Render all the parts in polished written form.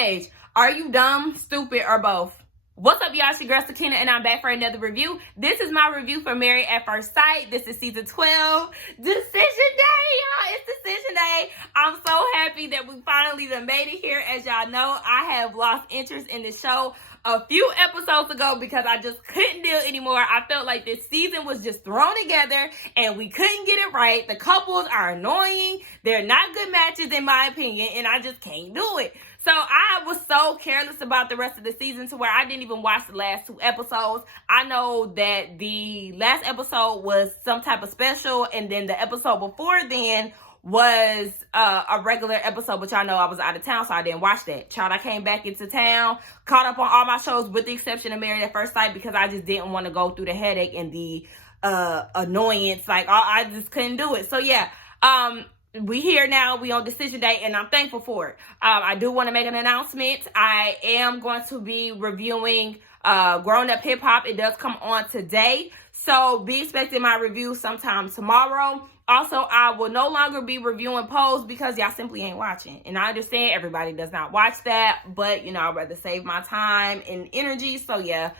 Paige, are you dumb, stupid, or both? What's up, y'all? It's your girl Sakina, and I'm back for another review. This is my review for Married at First Sight. This is season 12. Decision day, y'all. It's decision day. I'm so happy that we finally done made it here. As y'all know, I have lost interest in the show a few episodes ago because I just couldn't deal anymore. I felt like this season was just thrown together and we couldn't get it right. The couples are annoying. They're not good matches in my opinion, and I just can't do it. So I was so careless about the rest of the season to where I didn't even watch the last 2 episodes. I know that the last episode was some type of special, and then the episode before then was a regular episode, but y'all know I was out of town, so I didn't watch that. Child, I came back into town, caught up on all my shows with the exception of Married at First Sight because I just didn't want to go through the headache and the annoyance. Like, I just couldn't do it. So yeah, we here now. We on decision day, and I'm thankful for it. I do want to make an announcement. I am going to be reviewing Grown Up Hip Hop. It does come on today, so be expecting my review sometime tomorrow. Also, I will no longer be reviewing Pose because y'all simply ain't watching. And I understand everybody does not watch that, but you know, I'd rather save my time and energy. So yeah.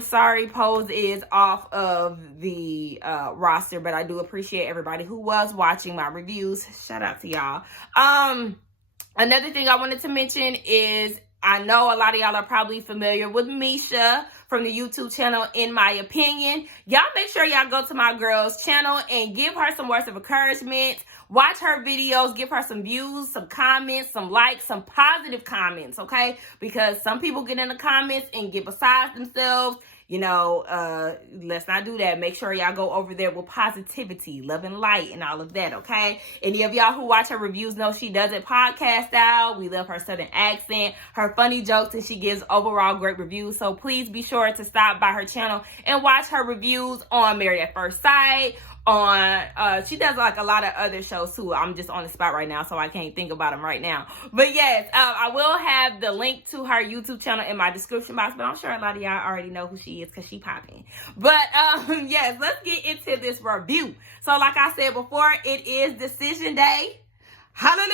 Sorry, Pose is off of the roster, but I do appreciate everybody who was watching my reviews. Shout out to y'all. Another thing I wanted to mention is I know a lot of y'all are probably familiar with Misha from the YouTube channel, In My Opinion. Y'all make sure y'all go to my girl's channel and give her some words of encouragement. Watch her videos, give her some views, some comments, some likes, some positive comments, okay? Because some people get in the comments and get beside themselves. You know, let's not do that. Make sure y'all go over there with positivity, love and light, and all of that, okay? Any of y'all who watch her reviews know she does it podcast style. We love her southern accent, her funny jokes, and she gives overall great reviews. So please be sure to stop by her channel and watch her reviews on Married at First Sight, she does like a lot of other shows too. I'm just on the spot right now, so I can't think about them right now. But yes, I will have the link to her YouTube channel in my description box, but I'm sure a lot of y'all already know who she is because she popping. But yes, let's get into this review. So like I said before, it is decision day. Hallelujah.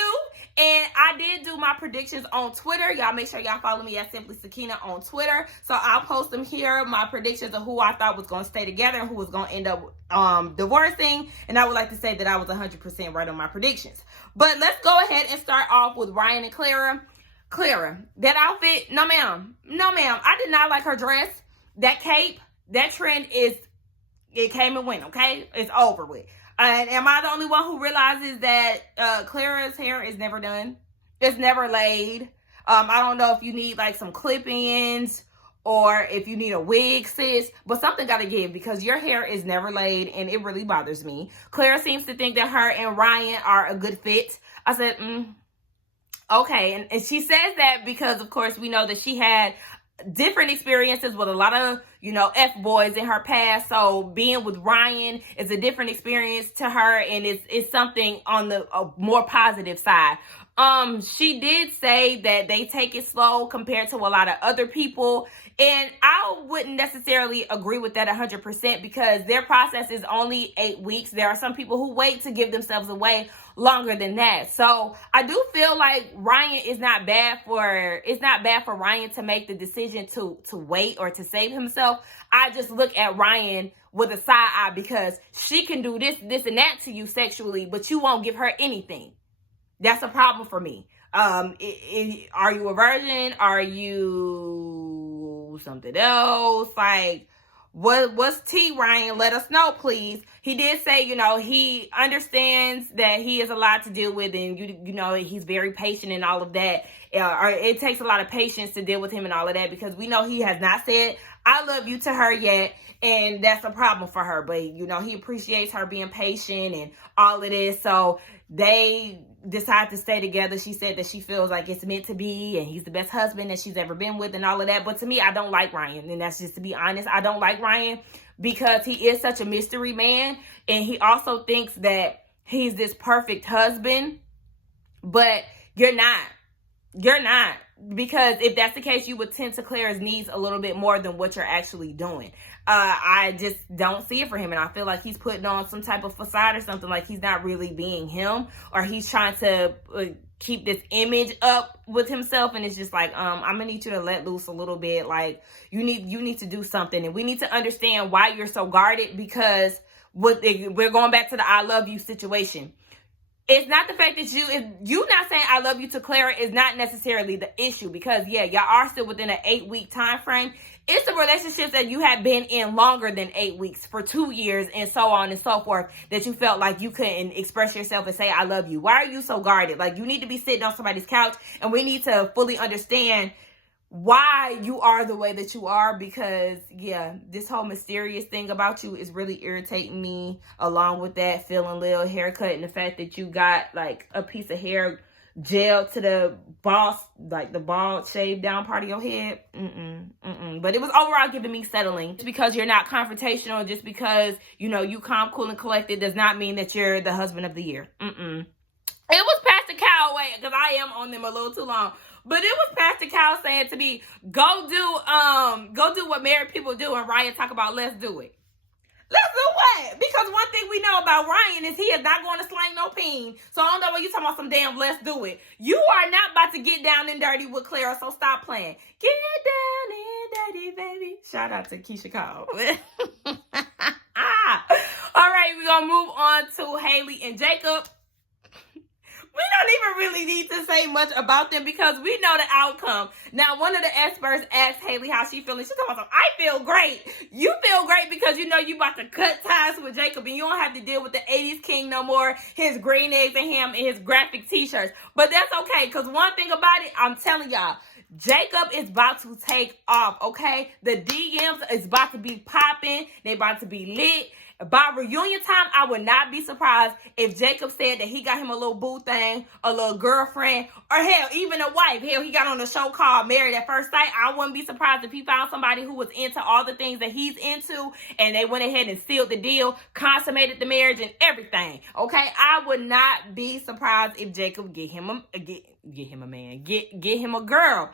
And I did do my predictions on Twitter. Y'all make sure y'all follow me at Simply Sakina on Twitter. So I'll post them here, my predictions of who I thought was going to stay together and who was going to end up divorcing. And I would like to say that I was 100% right on my predictions. But let's go ahead and start off with Ryan and Clara. Clara, that outfit, no ma'am. No ma'am. I did not like her dress. That cape, that trend it came and went, okay? It's over with. And am I the only one who realizes that Clara's hair is never done? It's never laid. I don't know if you need like some clip-ins or if you need a wig, sis, but something got to give because your hair is never laid and it really bothers me. Clara seems to think that her and Ryan are a good fit. I said, okay. And she says that because, of course, we know that she had different experiences with a lot of, you know, F-boys in her past. So being with Ryan is a different experience to her, and it's something on the more positive side. She did say that they take it slow compared to a lot of other people, and I wouldn't necessarily agree with that 100% because their process is only 8 weeks. There are some people who wait to give themselves away longer than that. So I do feel like Ryan is not bad for, it's not bad for Ryan to make the decision to wait or to save himself. I just look at Ryan with a side eye because she can do this and that to you sexually, but you won't give her anything. That's a problem for me. Are you a virgin? Are you something else? Like, what's T, Ryan? Let us know, please. He did say, you know, he understands that he has a lot to deal with, and you know, he's very patient and all of that. It takes a lot of patience to deal with him and all of that because we know he has not said I love you to her yet, and that's a problem for her. But you know, he appreciates her being patient and all of this. So they decide to stay together. She said that she feels like it's meant to be and he's the best husband that she's ever been with and all of that. But to me, I don't like Ryan, and that's just to be honest. I don't like Ryan because he is such a mystery man, and he also thinks that he's this perfect husband, but you're not. You're not. Because if that's the case, you would tend to Clara's needs a little bit more than what you're actually doing. I just don't see it for him. And I feel like he's putting on some type of facade or something, like he's not really being him, or he's trying to keep this image up with himself, and it's just like, I'm gonna need you to let loose a little bit. Like, you need to do something, and we need to understand why you're so guarded, because we're going back to the I love you situation. It's not the fact that you not saying I love you to Clara is not necessarily the issue, because yeah, y'all are still within an 8-week time frame. It's the relationships that you have been in longer than 8 weeks, for 2 years and so on and so forth, that you felt like you couldn't express yourself and say I love you. Why are you so guarded? Like, you need to be sitting on somebody's couch, and we need to fully understand why you are the way that you are, because yeah, this whole mysterious thing about you is really irritating me, along with that feeling little haircut and the fact that you got like a piece of hair gel to the bald, like the bald shaved down part of your head. But it was overall giving me settling. Just because you're not confrontational, just because you calm, cool, and collected, does not mean that you're the husband of the year. It was Pastor Callaway, because I am on them a little too long. But it was Pastor Cal saying to me, go do what married people do, and Ryan talk about let's do it. Let's do what? Because one thing we know about Ryan is he is not going to slang no peen. So I don't know what you talking about some damn let's do it. You are not about to get down and dirty with Clara, so stop playing. Get down and dirty, baby. Shout out to Keisha Cole. All right, we're going to move on to Haley and Jacob. We don't even really need to say much about them, because we know the outcome. Now, one of the experts asked Haley how she feeling. She's talking about, I feel great. You feel great because you about to cut ties with Jacob, and you don't have to deal with the 80s king no more, his green eggs and ham, and his graphic t-shirts. But that's okay, because one thing about it, I'm telling y'all, Jacob is about to take off, okay? The DMs is about to be popping. They about to be lit. By reunion time, I would not be surprised if Jacob said that he got him a little boo thing, a little girlfriend, or hell, even a wife. Hell, he got on a show called Married at First Sight. I wouldn't be surprised if he found somebody who was into all the things that he's into, and they went ahead and sealed the deal, consummated the marriage and everything. Okay, I would not be surprised if Jacob get him a girl.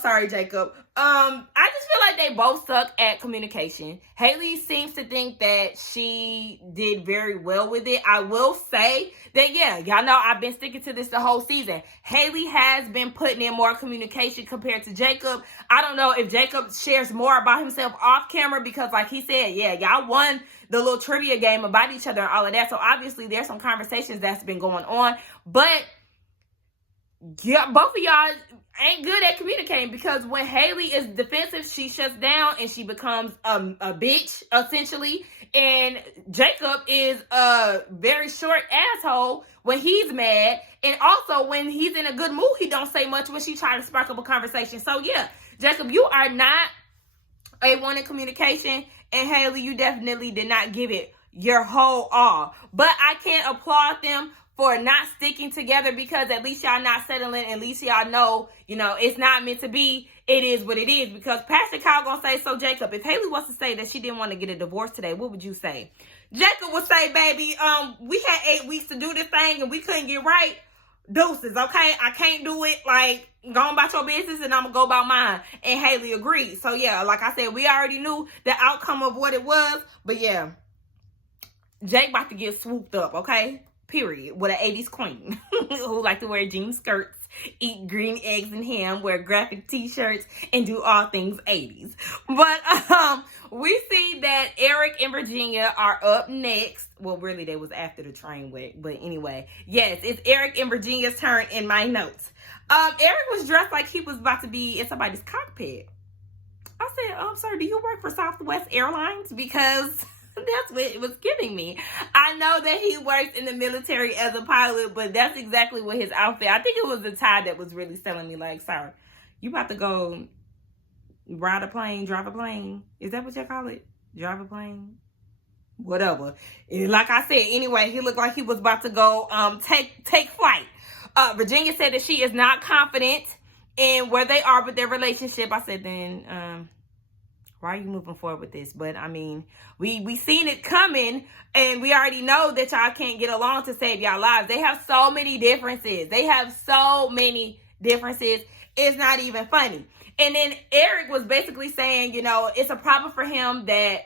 Sorry, Jacob. I just feel like they both suck at communication. Haley seems to think that she did very well with it. I will say that, yeah, y'all know I've been sticking to this the whole season. Haley has been putting in more communication compared to Jacob. I don't know if Jacob shares more about himself off camera, because like he said, yeah, y'all won the little trivia game about each other and all of that. So obviously there's some conversations that's been going on, but yeah, both of y'all ain't good at communicating, because when Haley is defensive, she shuts down and she becomes a bitch, essentially. And Jacob is a very short asshole when he's mad. And also when he's in a good mood, he don't say much when she tries to spark up a conversation. So yeah, Jacob, you are not A1 in communication. And Haley, you definitely did not give it your whole all. But I can't applaud them for not sticking together, because at least y'all not settling. At least y'all know, it's not meant to be. It is what it is. Because Pastor Kyle gonna say, so Jacob, if Haley wants to say that she didn't want to get a divorce today, what would you say? Jacob would say, baby, we had 8 weeks to do this thing and we couldn't get right. Deuces, okay? I can't do it. Like, go about your business and I'm gonna go about mine. And Haley agreed. So yeah, like I said, we already knew the outcome of what it was. But yeah, Jake about to get swooped up, okay? Period. With an 80s queen who like to wear jean skirts, eat green eggs and ham, wear graphic t-shirts, and do all things 80s. But we see that Eric and Virginia are up next. Well, really, they was after the train wreck. But anyway, yes, it's Eric and Virginia's turn in my notes. Eric was dressed like he was about to be in somebody's cockpit. I said, sir, do you work for Southwest Airlines? Because that's what it was giving me. I know that he works in the military as a pilot, but that's exactly what his outfit. I think it was the tie that was really selling me. Like, sir, you about to go ride a plane, drive a plane? Is that what you call it? Drive a plane? Whatever. And like I said, anyway, he looked like he was about to go take flight. Virginia said that she is not confident in where they are with their relationship. I said, then why are you moving forward with this? But I mean, we seen it coming, and we already know that y'all can't get along to save y'all lives. They have so many differences. It's not even funny. And then Eric was basically saying, it's a problem for him that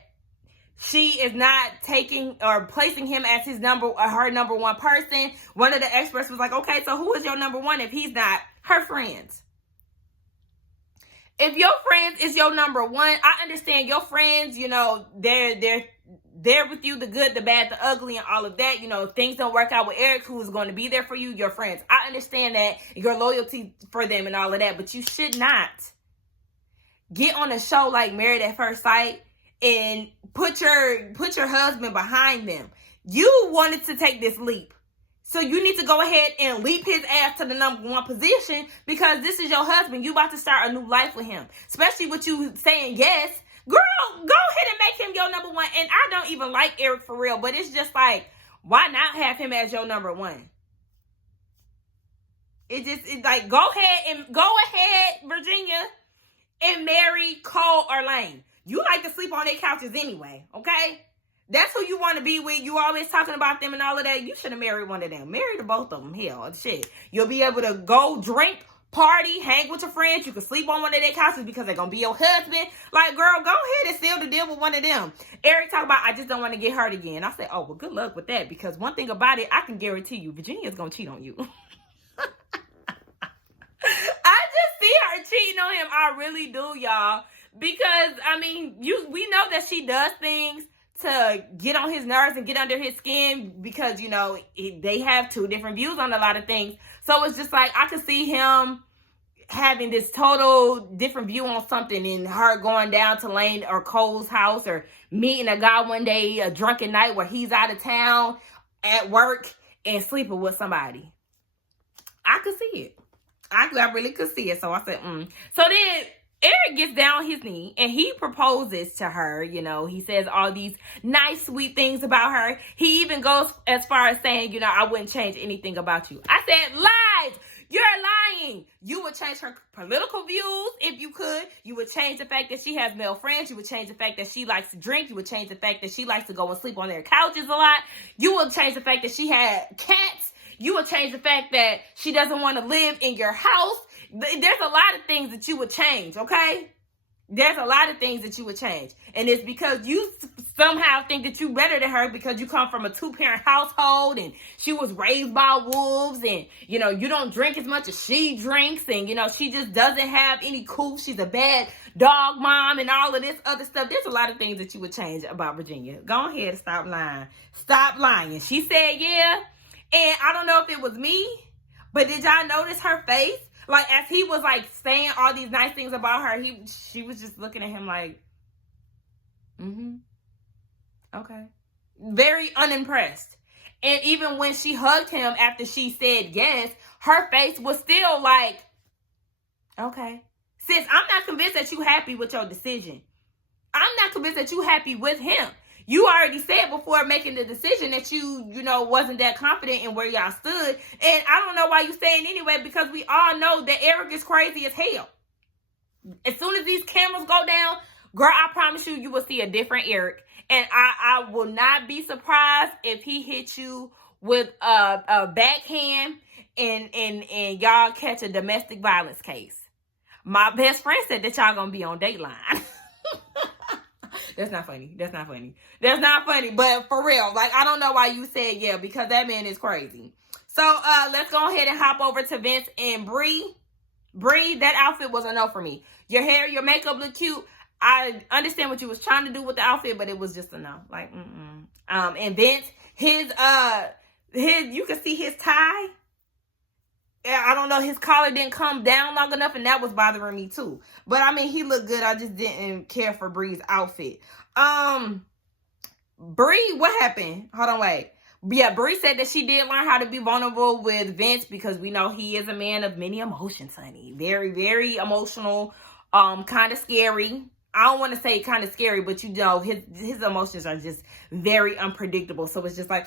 She is not taking or placing him as her number one person. One of the experts was like, okay, so who is your number one if he's not? Her friends. If your friends is your number one, I understand your friends, you know, they're with you, the good, the bad, the ugly, and all of that. You know, if things don't work out with Eric, who is going to be there for you, your friends. I understand that, your loyalty for them and all of that, but you should not get on a show like Married at First Sight and put your husband behind them. You wanted to take this leap. So you need to go ahead and leap his ass to the number one position, because this is your husband. You about to start a new life with him. Especially with you saying yes. Girl, go ahead and make him your number one. And I don't even like Eric for real, but it's just like, why not have him as your number one? It's like, go ahead, Virginia, and marry Cole or Lane. You like to sleep on their couches anyway, okay? That's who you want to be with. You always talking about them and all of that. You should have married one of them. Marry the both of them. Hell, shit. You'll be able to go drink, party, hang with your friends. You can sleep on one of their couches because they're going to be your husband. Like, girl, go ahead and seal the deal with one of them. Eric talk about, I just don't want to get hurt again. I said, oh, well, good luck with that, because one thing about it, I can guarantee you, Virginia's going to cheat on you. I just see her cheating on him. I really do, y'all. Because, I mean, we know that she does things to get on his nerves and get under his skin, because, you know, they have two different views on a lot of things. So it's just like, I could see him having this total different view on something, and her going down to Lane or Cole's house, or meeting a guy one day, a drunken night where he's out of town at work, and sleeping with somebody. I could see it. I really could see it. So I said, So then Eric gets down on his knee and he proposes to her. You know, he says all these nice, sweet things about her. He even goes as far as saying, you know, I wouldn't change anything about you. I said, lies. You're lying. You would change her political views if you could. You would change the fact that she has male friends. You would change the fact that she likes to drink. You would change the fact that she likes to go and sleep on their couches a lot. You would change the fact that she had cats. You would change the fact that she doesn't want to live in your house. There's a lot of things that you would change, okay? There's a lot of things that you would change. And it's because you somehow think that you're better than her because you come from a two-parent household and she was raised by wolves, and, you know, you don't drink as much as she drinks, and, you know, she just doesn't have any cool. She's a bad dog mom and all of this other stuff. There's a lot of things that you would change about Virginia. Go ahead and stop lying. Stop lying. She said, yeah. And I don't know if it was me, but did y'all notice her face? Like, as he was, like, saying all these nice things about her, she was just looking at him like, okay. Very unimpressed. And even when she hugged him after she said yes, her face was still like, okay. Sis, I'm not convinced that you happy with your decision. I'm not convinced that you happy with him. You already said before making the decision that you know, wasn't that confident in where y'all stood. And I don't know why you saying anyway, because we all know that Eric is crazy as hell. As soon as these cameras go down, girl, I promise you, you will see a different Eric. And I will not be surprised if he hits you with a backhand and y'all catch a domestic violence case. My best friend said that y'all gonna be on Dateline. That's not funny. That's not funny. That's not funny. But for real, like, I don't know why you said yeah, because that man is crazy. So let's go ahead and hop over to Vince and Bree. Bree, that outfit was a no for me. Your hair, your makeup look cute. I understand what you was trying to do with the outfit, but it was just a no. Like, and Vince, his you can see his tie. I don't know, his collar didn't come down long enough, and that was bothering me too. But I mean, he looked good. I just didn't care for Bree's outfit. Bree, what happened? Hold on, wait. Yeah, Bree said that she did learn how to be vulnerable with Vince, because we know he is a man of many emotions, honey. Very, very emotional. Kind of scary. I don't want to say kind of scary, but you know, his emotions are just very unpredictable. So it's just like,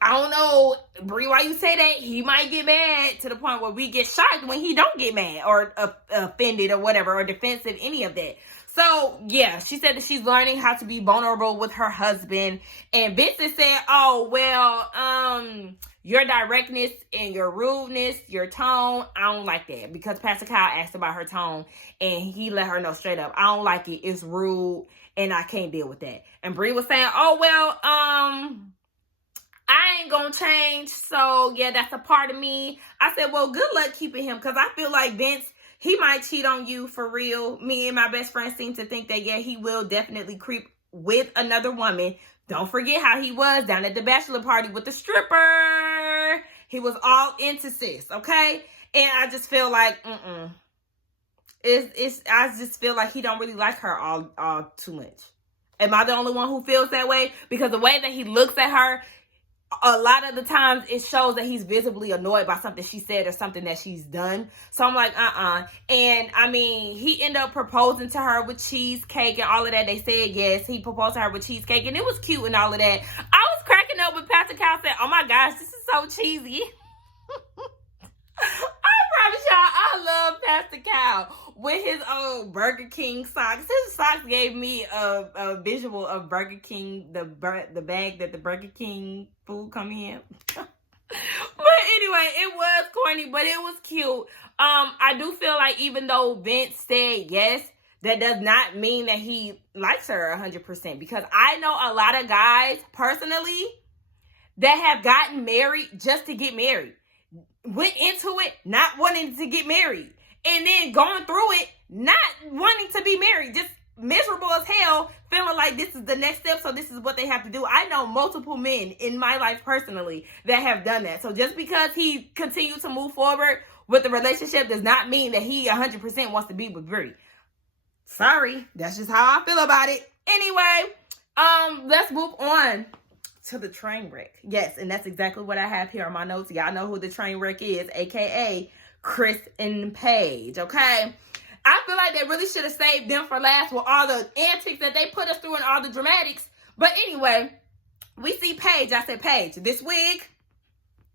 I don't know, Brie, why you say that. He might get mad to the point where we get shocked when he don't get mad or offended or whatever, or defensive, any of that. So, yeah, she said that she's learning how to be vulnerable with her husband. And Vincent said, oh, well, your directness and your rudeness, your tone, I don't like that. Because Pastor Kyle asked about her tone, and he let her know straight up, I don't like it. It's rude, and I can't deal with that. And Brie was saying, oh, well, I ain't gonna change. So, yeah, that's a part of me. I said, well, good luck keeping him. Because I feel like Vince, he might cheat on you for real. Me and my best friend seem to think that, yeah, he will definitely creep with another woman. Don't forget how he was down at the bachelor party with the stripper. He was all into sis, okay? And I just feel like, I just feel like he don't really like her all too much. Am I the only one who feels that way? Because the way that he looks at her, a lot of the times it shows that he's visibly annoyed by something she said or something that she's done. So I'm like, And I mean, he ended up proposing to her with cheesecake and all of that. They said yes, he proposed to her with cheesecake, and it was cute and all of that. I was cracking up when Pastor Cal said, oh my gosh, this is so cheesy. I promise y'all, I love Pastor Cal with his old Burger King socks. His socks gave me a visual of Burger King, the bag that the Burger King food come in. But anyway, it was corny, but it was cute. I do feel like even though Vince said yes, that does not mean that he likes her 100%. Because I know a lot of guys, personally, that have gotten married just to get married. Went into it not wanting to get married. And then going through it not wanting to be married. Just miserable as hell, feeling like this is the next step, so this is what they have to do. I know multiple men in my life personally that have done that. So just because he continued to move forward with the relationship does not mean that he 100% wants to be with Brie. Sorry, that's just how I feel about it. Anyway, let's move on to the train wreck. Yes, and that's exactly what I have here on my notes. Y'all know who the train wreck is, aka Chris and Paige, okay? I feel like they really should have saved them for last with all the antics that they put us through and all the dramatics. But anyway, we see Paige. I said, Paige, this wig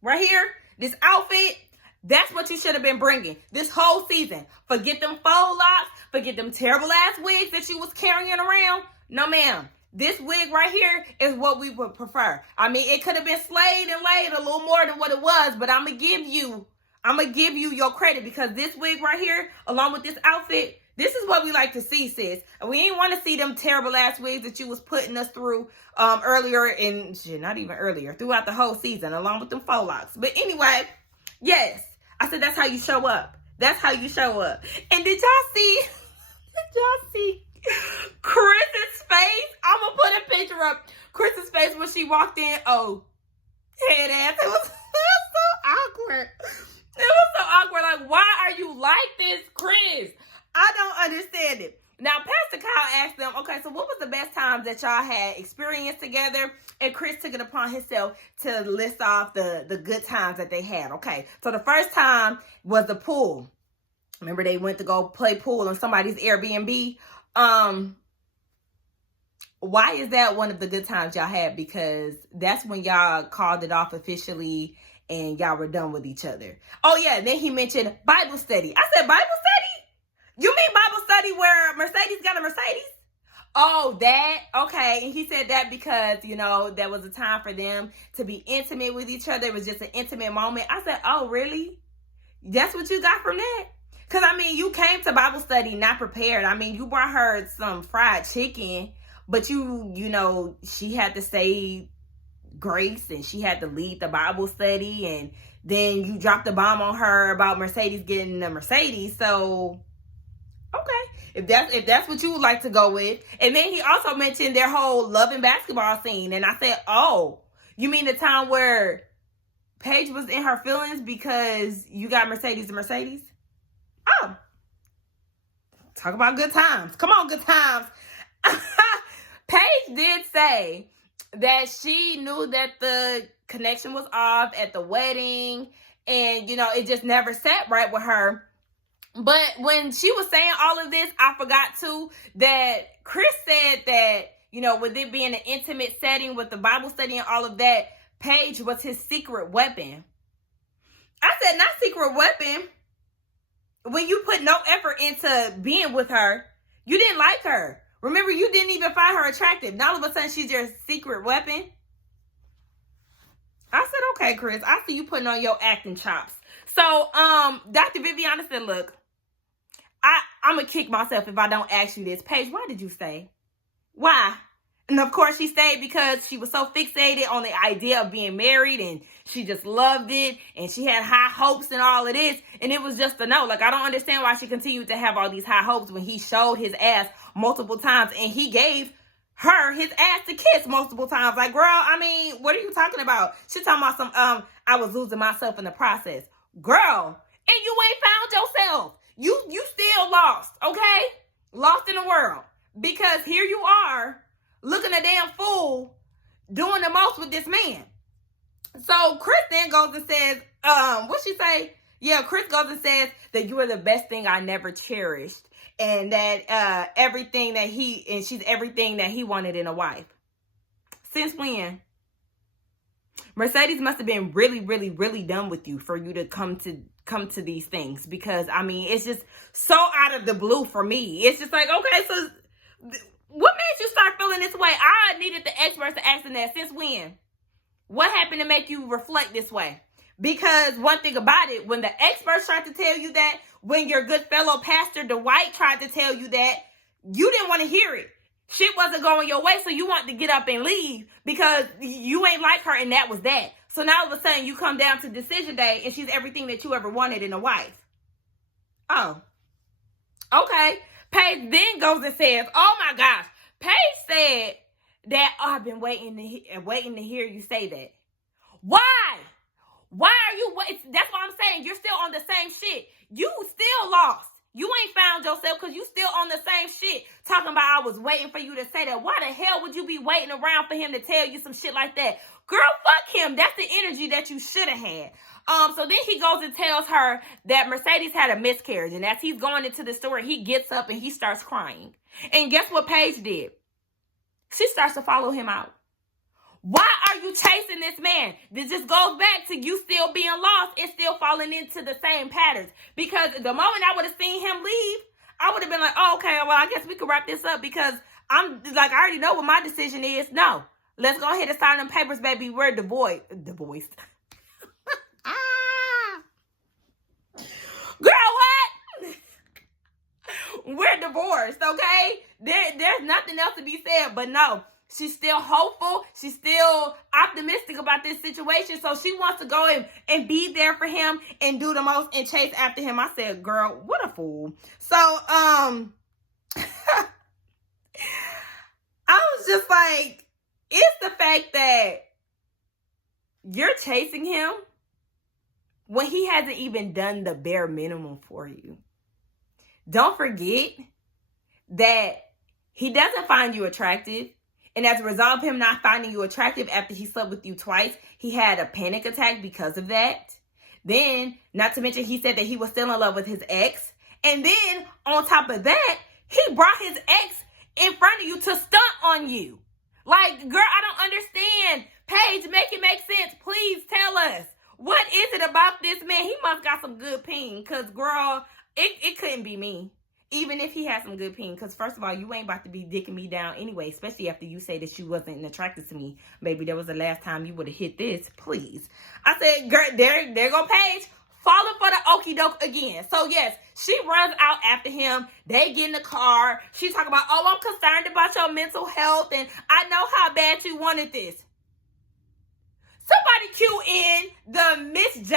right here, this outfit, that's what you should have been bringing this whole season. Forget them faux locks. Forget them terrible ass wigs that you was carrying around. No, ma'am. This wig right here is what we would prefer. I mean, it could have been slayed and laid a little more than what it was, but I'm going to give you your credit, because this wig right here, along with this outfit, this is what we like to see, sis. And we ain't want to see them terrible ass wigs that you was putting us through earlier in, not even earlier, throughout the whole season, along with them faux locks. But anyway, yes, I said that's how you show up. That's how you show up. And did y'all see Chris's face? I'm going to put a picture up. Chris's face when she walked in. Oh, head ass. It was so awkward. It was so awkward. Like, why are you like this, Chris? I don't understand it. Now, Pastor Kyle asked them, okay, so what was the best times that y'all had experienced together? And Chris took it upon himself to list off the good times that they had. Okay, so the first time was the pool. Remember, they went to go play pool on somebody's Airbnb. Why is that one of the good times y'all had? Because that's when y'all called it off officially and y'all were done with each other. Oh, yeah. And then he mentioned Bible study. I said, Bible study? You mean Bible study where Mercedes got a Mercedes? Oh, that? Okay. And he said that because, you know, that was a time for them to be intimate with each other. It was just an intimate moment. I said, oh, really? That's what you got from that? Because, I mean, you came to Bible study not prepared. I mean, you brought her some fried chicken, but you know, she had to say grace and she had to lead the Bible study, and then you dropped the bomb on her about Mercedes getting a Mercedes. So, okay, if that's what you would like to go with. And then he also mentioned their whole love and basketball scene, and I said, oh, you mean the time where Paige was in her feelings because you got Mercedes and Mercedes? Oh, talk about good times. Come on, good times. Paige did say that she knew that the connection was off at the wedding, and, you know, it just never sat right with her. But when she was saying all of this, I forgot too that Chris said that, you know, with it being an intimate setting with the Bible study and all of that, Paige was his secret weapon. I said, not secret weapon. When you put no effort into being with her, you didn't like her. Remember, you didn't even find her attractive. Now all of a sudden, she's your secret weapon. I said, okay, Chris, I see you putting on your acting chops. So, Dr. Viviana said, look, I'm going to kick myself if I don't ask you this. Paige, why did you stay? Why? And of course, she stayed because she was so fixated on the idea of being married, and she just loved it, and she had high hopes and all of this, and it was just a no. Like, I don't understand why she continued to have all these high hopes when he showed his ass multiple times, and he gave her his ass to kiss multiple times. Like, girl, I mean, what are you talking about? She talking about some, I was losing myself in the process. Girl, and you ain't found yourself. You still lost, okay? Lost in the world. Because here you are, looking a damn fool, doing the most with this man. So Chris then goes and says, what'd she say? Yeah, Chris goes and says that you are the best thing I never cherished. And that she's everything that he wanted in a wife. Since when? Mercedes must have been really, really, really done with you for you to come to these things. Because, I mean, it's just so out of the blue for me. It's just like, okay, so what made you start feeling this way? I needed the experts to ask them that. Since when? What happened to make you reflect this way? Because one thing about it, when the experts tried to tell you that, when your good fellow Pastor Dwight tried to tell you that, you didn't want to hear it. Shit wasn't going your way, so you wanted to get up and leave because you ain't like her, and that was that. So now all of a sudden you come down to decision day, and she's everything that you ever wanted in a wife. Oh. Okay. Paige then goes and says, oh my gosh. Paige said that, oh, I've been waiting to hear you say that. Why? Why are you waiting? That's what I'm saying. You're still on the same shit. You still lost. You ain't found yourself because you still on the same shit. Talking about I was waiting for you to say that. Why the hell would you be waiting around for him to tell you some shit like that? Girl, fuck him. That's the energy that you should have had. So then he goes and tells her that Mercedes had a miscarriage. And as he's going into the story, he gets up and he starts crying. And guess what Paige did? She starts to follow him out. Why are you chasing this man? This just goes back to you still being lost and still falling into the same patterns. Because the moment I would have seen him leave, I would have been like, oh, okay, well, I guess we could wrap this up because I'm like, I already know what my decision is. No, let's go ahead and sign them papers, baby. We're divorced. Girl, what? We're divorced, okay? There's nothing else to be said, but no. She's still hopeful. She's still optimistic about this situation. So she wants to go and be there for him and do the most and chase after him. I said, girl, what a fool. So, I was just like, it's the fact that you're chasing him when he hasn't even done the bare minimum for you. Don't forget that he doesn't find you attractive. And as a result of him not finding you attractive after he slept with you twice, he had a panic attack because of that. Then, not to mention, he said that he was still in love with his ex. And then, on top of that, he brought his ex in front of you to stunt on you. Like, girl, I don't understand. Paige, make it make sense. Please tell us. What is it about this man? He must got some good peen. Because, girl, it couldn't be me. Even if he had some good peen, because first of all, you ain't about to be dicking me down anyway, especially after you say that you wasn't attracted to me. Maybe there was the last time you would have hit this, please. I said, girl, there go Paige, falling for the okie doke again. So yes, she runs out after him. They get in the car. She's talking about, oh, I'm concerned about your mental health, and I know how bad you wanted this. Somebody cue in the Miss J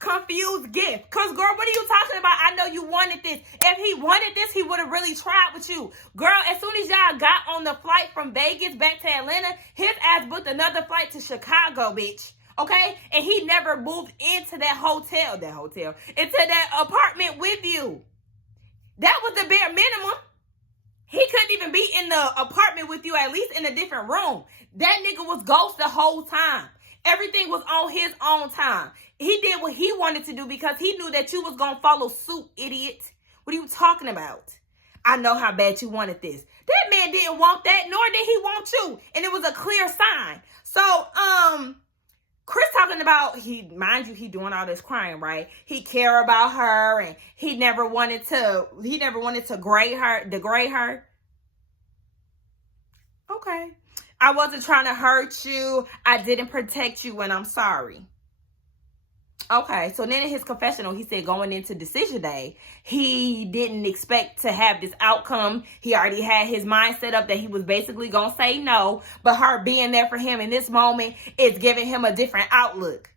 confused gift. Because, girl, what are you talking about? I know you wanted this. If he wanted this, he would have really tried with you. Girl, as soon as y'all got on the flight from Vegas back to Atlanta, his ass booked another flight to Chicago, bitch. Okay? And he never moved into that into that apartment with you. That was the bare minimum. He couldn't even be in the apartment with you, at least in a different room. That nigga was ghost the whole time. Everything was on his own time. He did what he wanted to do because he knew that you was going to follow suit, idiot. What are you talking about? I know how bad you wanted this. That man didn't want that, nor did he want you. And it was a clear sign. So, Chris talking about, mind you, he doing all this crying, right? He care about her, and he never wanted to degrade her. Okay. I wasn't trying to hurt you. I didn't protect you, and I'm sorry. Okay, so then in his confessional, he said going into decision day, he didn't expect to have this outcome. He already had his mind set up that he was basically going to say no, but her being there for him in this moment is giving him a different outlook.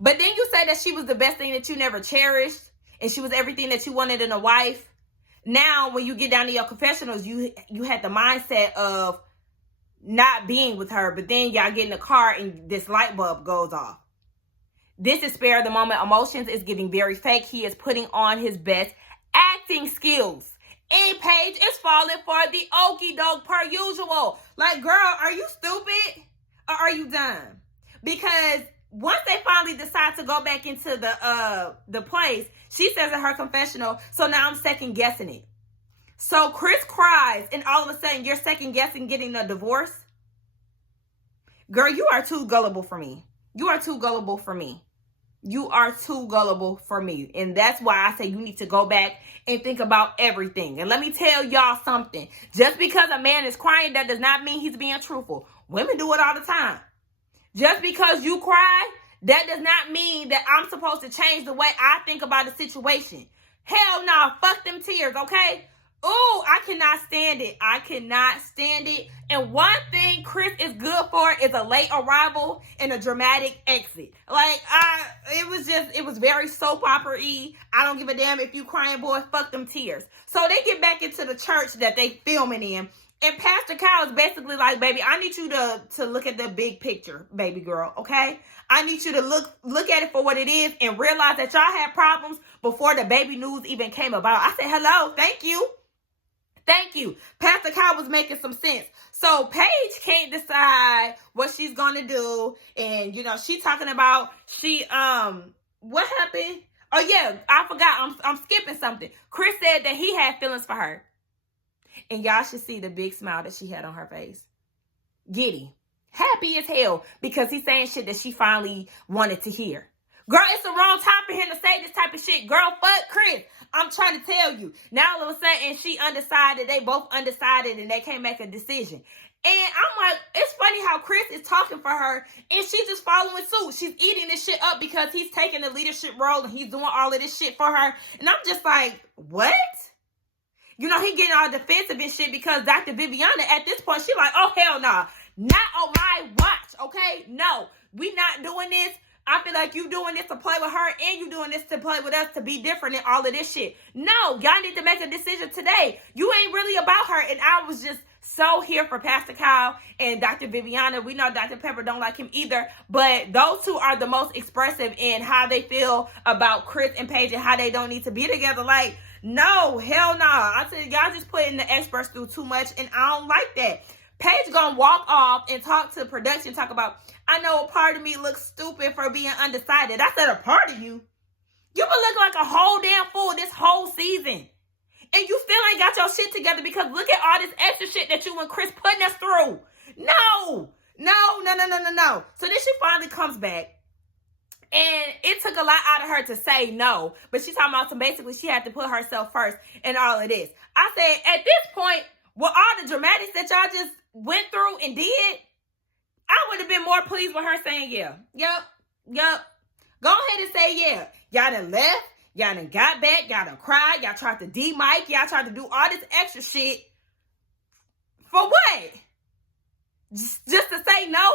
But then you say that she was the best thing that you never cherished, and she was everything that you wanted in a wife. Now, when you get down to your confessionals, you had the mindset of not being with her, but then y'all get in the car and this light bulb goes off. This is spare of the moment emotions. Is giving very fake. He is putting on his best acting skills. And Paige is falling for the okie doke per usual. Like, girl, are you stupid? Or are you dumb? Because once they finally decide to go back into the place, she says in her confessional, so now I'm second guessing it. So Chris cries, and all of a sudden you're second guessing getting a divorce? Girl, you are too gullible for me. You are too gullible for me. You are too gullible for me. And that's why I say you need to go back and think about everything. And let me tell y'all something. Just because a man is crying, that does not mean he's being truthful. Women do it all the time. Just because you cry, that does not mean that I'm supposed to change the way I think about a situation. Hell no, fuck them tears, okay? Oh, I cannot stand it. I cannot stand it. And one thing Chris is good for is a late arrival and a dramatic exit. Like, it was very soap opera-y. I don't give a damn if you crying, boy, fuck them tears. So they get back into the church that they filming in. And Pastor Kyle is basically like, baby, I need you to look at the big picture, baby girl, okay? I need you to look at it for what it is and realize that y'all had problems before the baby news even came about. I said, hello, thank you. Thank you. Pastor Kyle was making some sense. So Paige can't decide what she's going to do. And, she talking about, what happened? Oh, yeah, I forgot. I'm skipping something. Chris said that he had feelings for her. And y'all should see the big smile that she had on her face. Giddy. Happy as hell because he's saying shit that she finally wanted to hear. Girl, it's the wrong time for him to say this type of shit. Girl, fuck Chris. I'm trying to tell you. Now all of a sudden she undecided. They both undecided and they can't make a decision. And I'm like, it's funny how Chris is talking for her and she's just following suit. She's eating this shit up because he's taking the leadership role and he's doing all of this shit for her. And I'm just like, what? He getting all defensive and shit because Dr. Viviana at this point, she like, oh, hell nah. Not on my watch, okay? No, we not doing this. I feel like you doing this to play with her and you doing this to play with us to be different and all of this shit. No, y'all need to make a decision today. You ain't really about her. And I was just so here for Pastor Kyle and Dr. Viviana. We know Dr. Pepper don't like him either. But those two are the most expressive in how they feel about Chris and Paige and how they don't need to be together. Like, no, hell no. I said, y'all just putting the experts through too much and I don't like that. Paige gonna walk off and talk to production, talk about, I know a part of me looks stupid for being undecided. I said a part of you? You been looking like a whole damn fool this whole season. And you still ain't got your shit together because look at all this extra shit that you and Chris putting us through. No. So then she finally comes back. And it took a lot out of her to say no. But she's talking about, so basically she had to put herself first in all of this. I said, at this point, with all the dramatics that y'all just went through and did, I would have been more pleased with her saying yeah. Yup. Go ahead and say yeah. Y'all done left. Y'all done got back. Y'all done cried. Y'all tried to D-mic. Y'all tried to do all this extra shit. For what? Just to say no?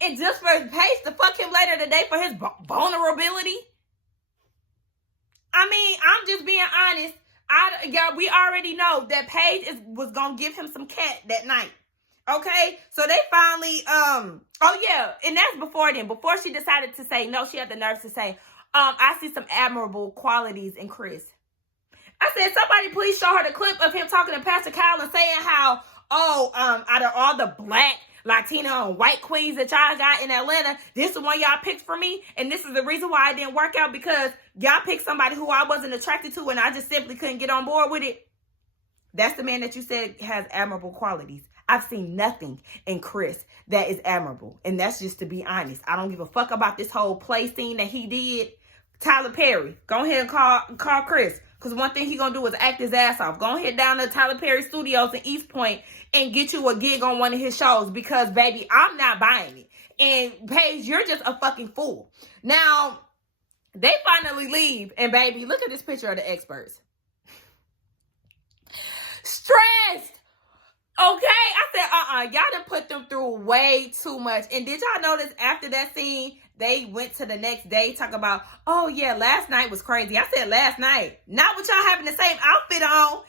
And just for Paige to fuck him later today for his vulnerability? I mean, I'm just being honest. We already know that Paige was going to give him some cat that night. Okay? So they finally, and that's before then. Before she decided to say no, she had the nerve to say, I see some admirable qualities in Chris. I said, somebody please show her the clip of him talking to Pastor Kyle and saying how, out of all the black, Latino, and white queens that y'all got in Atlanta, this is the one y'all picked for me. And this is the reason why it didn't work out because y'all picked somebody who I wasn't attracted to and I just simply couldn't get on board with it. That's the man that you said has admirable qualities. I've seen nothing in Chris that is admirable. And that's just to be honest. I don't give a fuck about this whole play scene that he did. Tyler Perry, go ahead and call Chris. Because one thing he gonna do is act his ass off. Go ahead down to Tyler Perry Studios in East Point and get you a gig on one of his shows. Because, baby, I'm not buying it. And, Paige, you're just a fucking fool. Now, they finally leave. And, baby, look at this picture of the experts. Stressed. Okay, I said, y'all done put them through way too much. And did y'all notice after that scene, they went to the next day talking about, oh yeah, last night was crazy. I said last night, not with y'all having the same outfit on. I was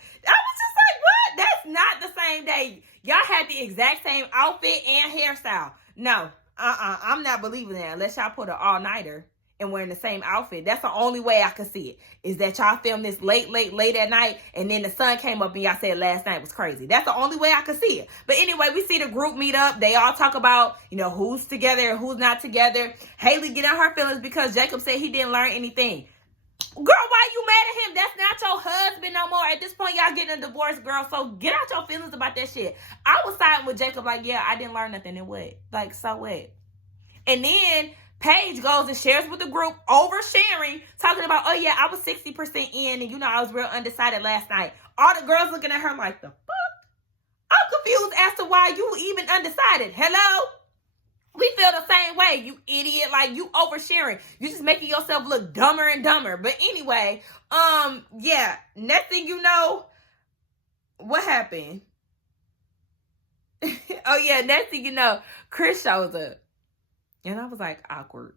just like, what? That's not the same day. Y'all had the exact same outfit and hairstyle. No, I'm not believing that unless y'all put an all-nighter and wearing the same outfit. That's the only way I could see it, is that y'all filmed this late at night, and then the sun came up and y'all said last night was crazy. That's the only way I could see it. But anyway, we see the group meet up. They all talk about, who's together and who's not together. Haley get on her feelings because Jacob said he didn't learn anything. Girl, why you mad at him? That's not your husband no more. At this point, y'all getting a divorce, girl. So get out your feelings about that shit. I was siding with Jacob like, yeah, I didn't learn nothing. And what? Like, so what? And then Paige goes and shares with the group, oversharing, talking about, oh yeah, I was 60% in, and I was real undecided last night. All the girls looking at her like, the fuck? I'm confused as to why you even undecided. Hello? We feel the same way, you idiot. Like, you oversharing. You just making yourself look dumber and dumber. But anyway, yeah, next thing you know, what happened? Oh yeah, next thing you know, Chris shows up. And I was like, awkward.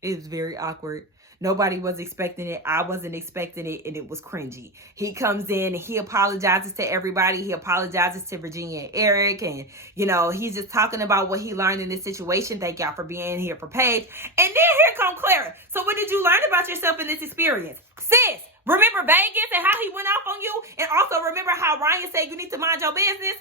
It was very awkward. Nobody was expecting it. I wasn't expecting it, and it was cringy. He comes in and he apologizes to everybody. He apologizes to Virginia and Eric, and he's just talking about what he learned in this situation. Thank y'all for being here for Paige. And then here come Clara. So what did you learn about yourself in this experience? Sis, remember Vegas and how he went off on you? And also remember how Ryan said you need to mind your business?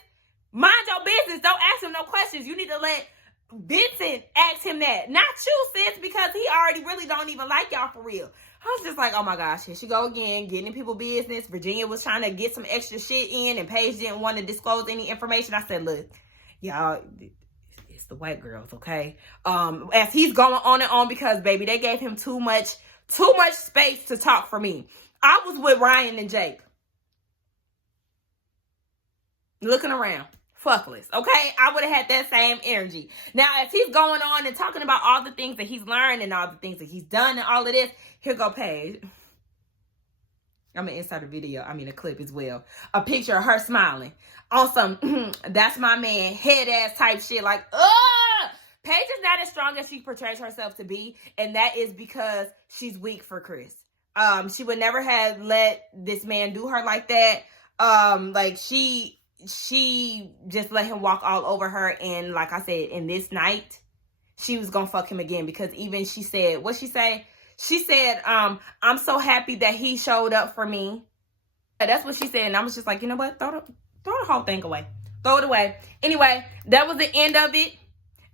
Mind your business. Don't ask him no questions. You need to let Vincent asked him that, not you, sis, because he already really don't even like y'all for real. I was just like, oh my gosh, here she go again, getting in people's business. Virginia was trying to get some extra shit in, and Paige didn't want to disclose any information. I said, look, y'all, it's the white girls, okay? As he's going on and on, because baby, they gave him too much space to talk for me. I was with Ryan and Jake, looking around. Fuckless, okay? I would have had that same energy. Now, as he's going on and talking about all the things that he's learned and all the things that he's done and all of this, here go Paige. I'm going to insert a clip as well. A picture of her smiling on some, that's my man, head ass type shit. Like, ugh! Paige is not as strong as she portrays herself to be, and that is because she's weak for Chris. She would never have let this man do her like that. She just let him walk all over her, and like I said, in this night, she was gonna fuck him again, because even she said, what'd she say? She said, I'm so happy that he showed up for me. That's what she said, and I was just like, you know what? Throw the whole thing away. Throw it away. Anyway, that was the end of it.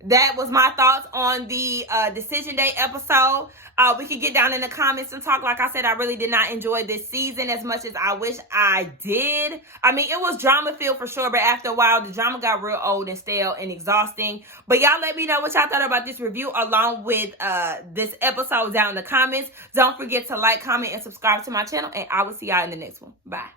That was my thoughts on the Decision Day episode. We can get down in the comments and talk. Like I said, I really did not enjoy this season as much as I wish I did. I mean, it was drama-filled for sure, but after a while, the drama got real old and stale and exhausting. But y'all let me know what y'all thought about this review along with this episode down in the comments. Don't forget to like, comment, and subscribe to my channel, and I will see y'all in the next one. Bye.